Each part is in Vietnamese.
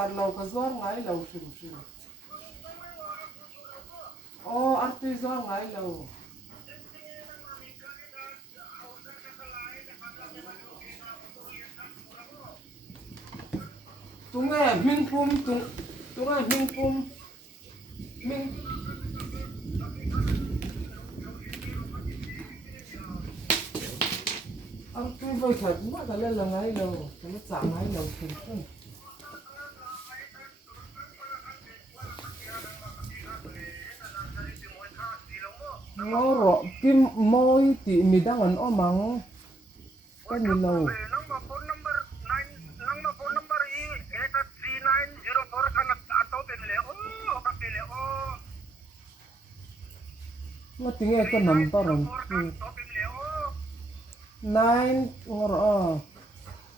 dar lâu cái gió ngay lâu xìm xìm ô ăn tuy gió ngay lâu tung nghe minh phum tung nghe minh phum minh ăn tuy vơi thật quá cái lên là ngay lâu cái nó chạm ngay lâu xìm xìm ngó rõ kim môi thì mình đang ăn ôm mắng cái gì lâu nó tiếng nghe cái nằm tao rồi nine ngó rõ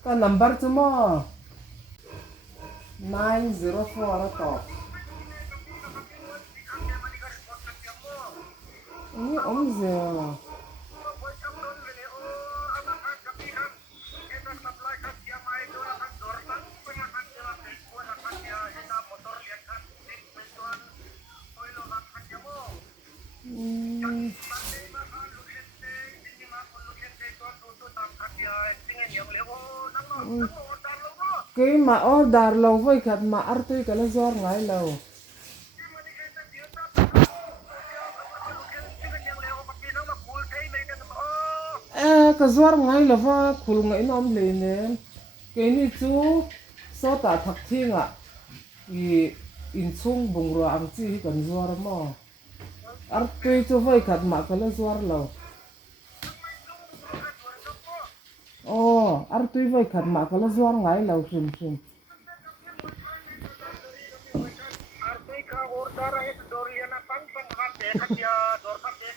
cái number chứ mà 904 là to ini om giờ cái mà order lâu với cái mà ăn tuy cái là do ngay lâu cái gió ngay là va khul ngay nom lên nè cái này chú số ta thắc thiên à in chung bung rồi ăn chi cái gió mà ăn tuy chú với cái mà cái là gió lâu ăn tuy với cái mà cái là gió ngay lâu sim sim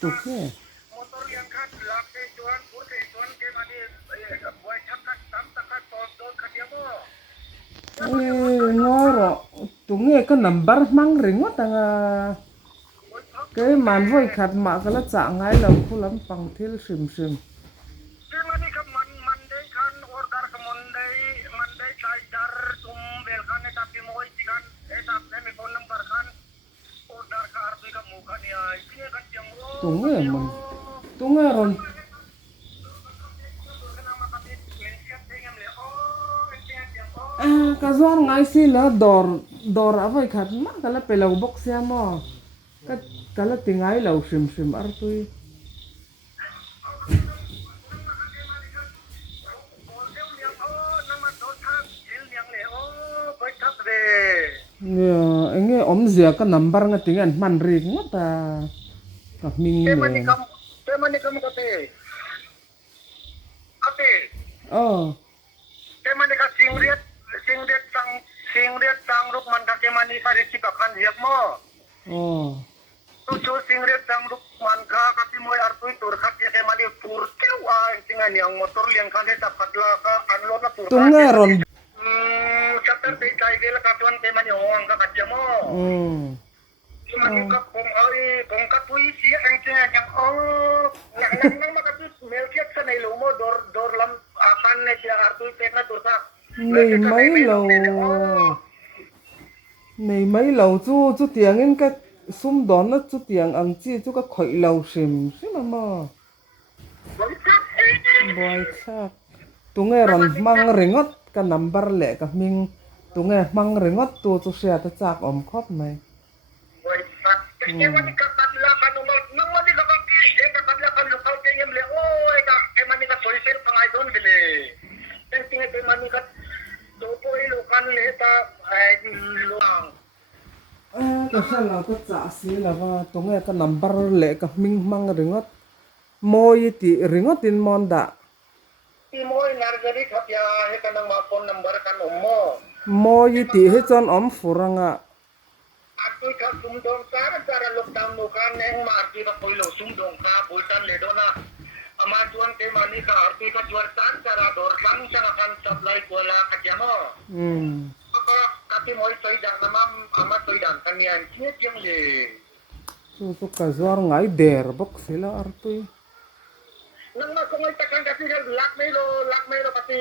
okay ngó tụng nghe cái number mang ringot à cái màn với khát mà cái là chạng ngay là khu lắm bằng thiếu sim sim tụng nghe rồi cái gió ngay xí là đor ở với khát mà cái là pelau box xe mà cái là tiếng ngay lâu sim sim ở tôi anh nghe om giờ cái number ngay tiếng anh man ring ngót à gặp mình nè Singriat sang ruk man ka kemani sa reci pakan hiap mo. Tu singriat sang ruk man ka kasi moy artui tur khat ke kemani tur kewa singan yang motor liang kan ta patla ka anlo na tur. Tungaron. Chapter te kai vela ka tuan kemani hoang ka katya mo. Kemani ka kong ka tui si ang singan yang nang makatu melkiat sa nai mo dor lam akan ne sia artui te na tur sa. Này mấy lầu chú tiếng anh cái xung đón nó chú tiếng ăn chi chú cái khởi lầu xìm xí mà boy chắc tụi nghe rồi mang ringot cái number lệ cái mình tụi nghe mang ringot chú xe tới chắc ôm khóc này cái sao là cái trả xí là tụi nghe cái number lệ cái mình mang ringot môi thì ringot tin mòn đã môi ngargari thap ya he kanang ma phone number kan ummo môi thì hết chân ôm phurang à aku ka sumdong ka cara lockdown no kan neng ma arti ka koilo sumdong ka bultan le dona ama tuan ke mani ka arti ka juartan cara dorban cara kan supply kuala katyamo kati moi toy dan namam ama toy dan kan yan kiet yang le tu ka zuar ngai der bok sila artui nang ma kung ay takan kasi lak may lo kasi.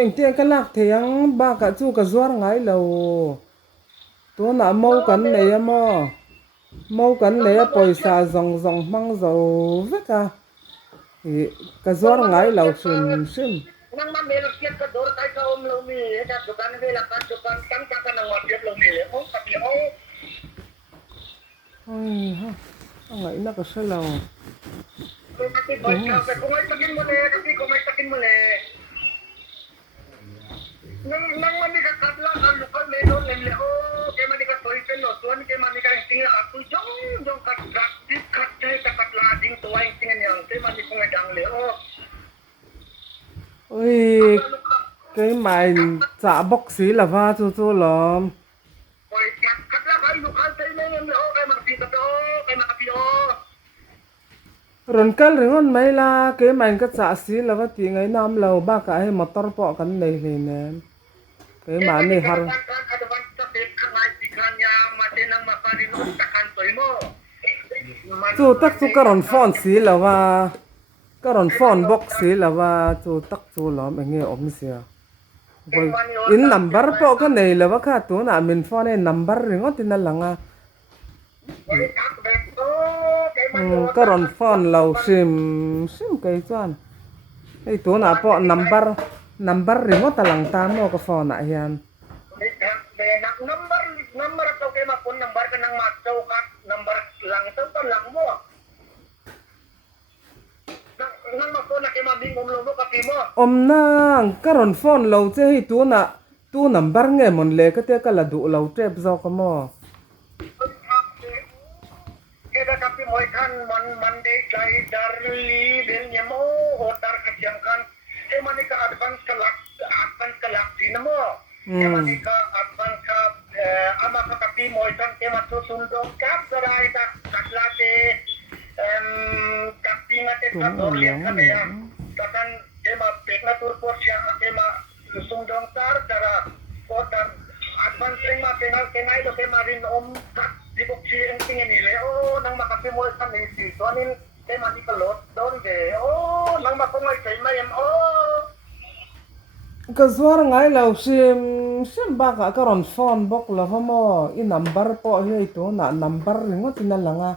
anh tiếng cái lạc tiếng ba cả chú cả doar ngay lâu tôi nã mau cắn này mà mau cắn này paysa zong zong mang dầu vết à cái doar ngay lâu sim sim Nang mamelakyan ka doon tayo sa umlumi. At dukan nila ka, dukan ka ng mabiyag lumili. O, tapi o. ai ha ang ngay na kasi lâu Kasi boy ka, kung ay takin mo le, kasi kung ay takin mo le. Nang manika katla, ang lokal meron, lemle, o, kaya manika toyken, no, tuwan kaya manika yung tingin ako, yung katla, katlading tuwa yung tingin niyang, kaya manika nga dangle, o. ôi cái mày dạ bốc xí là va chú lắm Oy, katla kayo lokal tayo na yung, o, kaya makapita to, kaya makapito. rồi cái ringon mấy la cái mày cái dạ xí là va tiếng ấy nam lâu ba cái motor po cái này này nè cái mà này har chú tắc chú cái ron phone xí là va cái ron phone box xí là va chú tắc chú lắm anh nghe ốm xí à rồi in number po cái này là va cả tú na min phone này number ringon tin là nga cái ron phone lâu sim sim cái chuan cái tú na po number ringon talang tam mo cái phone na hian Number atau kay mapun number ka nang matsaw ka number lang ito to lang mo. Nang mapun na kay mabing umlumo ka mo. nang cái ron phone lâu chứ hay tú number nghe mon le cái tia cái là đủ lâu trep do cái mo Kaya kapi mo ikan Monday kay Darli din niya mo o tar kasyang kan. Kaya manika advance ka lak din mo. Kaya manika advance ka ama ka kapi mo ikan kaya masusundong kap saray kaklate kapi nga te katorlian ka na yan. Kakan kaya mapik na turpo siya kaya masusundong tar dara o tar advance ring kinay do kaya marin kat di ko siya ang tingin nila nang makapi mo ikan isi so anin kaya manikalot doon de nang makungay kay mayam cái zuar ngay lâu sim sim ba cả cái ron phone box là fa mo in number po hay tú na number ringot tin là nga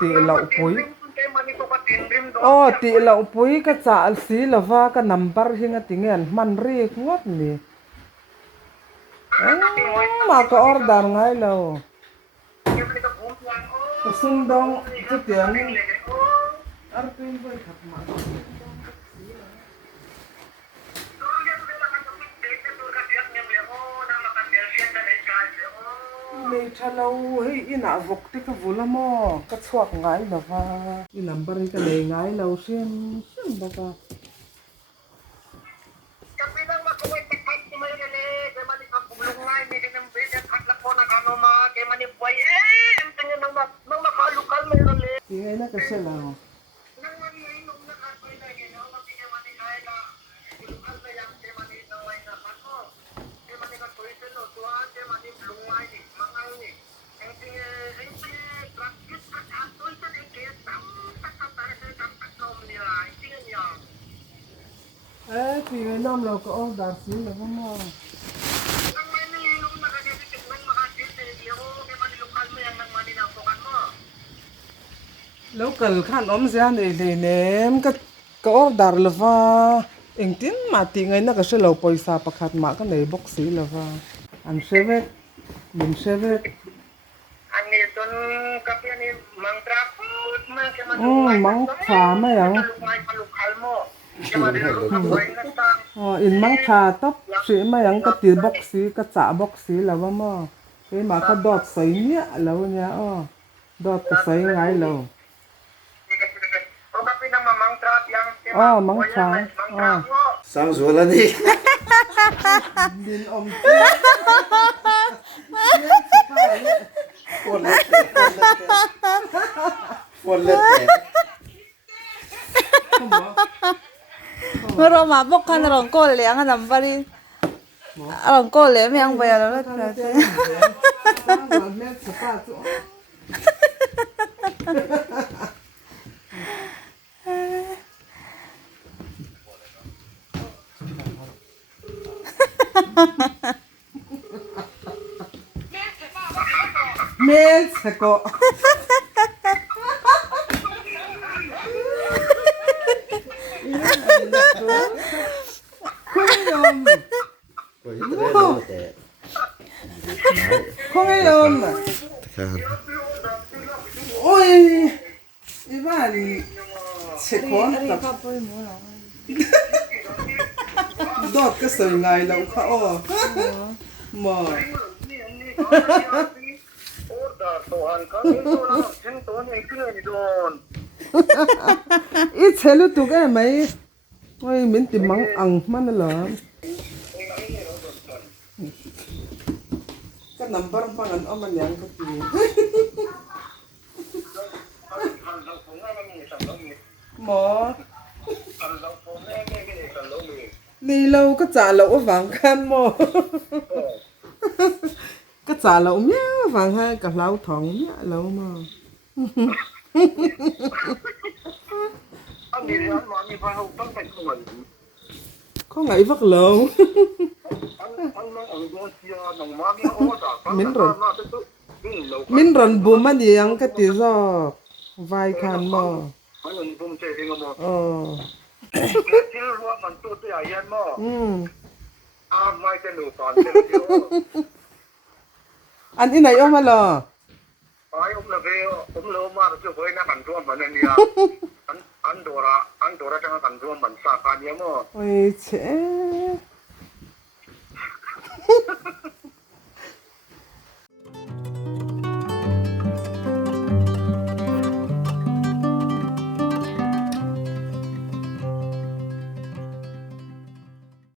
Ti lau pui. kaya manito ka tinrim doon oh ti lau pui cái cha xí là va cái number hinga tingen man ri ngot ni mà cái order ngay lâu kaya manito bumpuan cái sung dong cái tiếng artin boy khát mà này cha lâu hay in à vok tí cái vụ lắm mo cái chuột ngay là va in number cái này ngay lâu sim sim ba ka Kasi nang makuway takay si may nale, kaya manito bumlungay, may ganang bilang katlako na ano ma, kaya manipway, ang tingin nang makalukal may nale. tiếng ấy nó cái xe nào Nang maninom na kapoy na yun, kaya manikay na, lukal na yan, kaya maninaway na ano, kaya manikatuisin o, tuwan, kaya maniblungay ni, mangal ni. Ang tingin, practice ka katoy sa na, kaya para sa tatak nila, ang tingin niya. thì người nam là có order xí là có mo Nang maninom na kasi nang makasisi, kaya manilukal mo yan, nang maninampukan mo. local khan om zia này để ném cái order là va anh tin mà tí ngay nó cái xe lâu paysa pakhat mà cái này box xí là va anh save mình save Ani don kapi ani mangtraput man kaya mang trà mấy à malungay palukal mo. Kaya manilukal na tang. in mang trà tóc sĩ mấy ang cái tiền box xí cái trả box xí là va mo cái mà cái dot sấy nhá lâu nha dot cái sấy ngay lâu O kapi na mamangtrap yang mang trà mangtrap mo. Sang rồi đi. din om Quân lên thế. Ngoro mabok kan rongkol ya nga nampari. Rongkol ya yang bayar lah berarti. เมสโกคุณยม Rồi rất là lâu tệ. คุณยม Khan. โอ้ยอีบ้านเช็คหัว อันนี้ กับ ข้าวปุ้ยหมูเหรอ ดอกก็สวยไงแล้วค่ะอ๋อหมอ Order Tuhan kami itu lah, sing Tuhan yang kira ni don. อีเชลุตุกไหมโอ้ยมินติมังอังมันน่ะเหรอก็นำบาร์ปังอันเอามันยังก็ตี Kalau punga kami selalu ni, หมอ kalau punga kami selalu ni. นี่เราก็จ่าเราฝังกันหมอ ก็จ่าเราเนี่ยฝังให้กับเราท้องเนี่ยเรามา Ang nilihan mo ni pa hutang pa kuwan. ข้อไงฟักเรา Ang siya ng mami order. Minron. Minron. มินรันบูมันยังก็ตีซอกไวคันหมอ Ayun bum che ding mo. อ๋อ Kecil ruang mantu tu ayan mo. อืม Mai ke lu ton. อันนี้ไหนเอามาเหรอ Ay la veo, lo ma tu ko na kan tuan man niya. Andora tanga kan tuan man sa kan mo. โอ้ยเช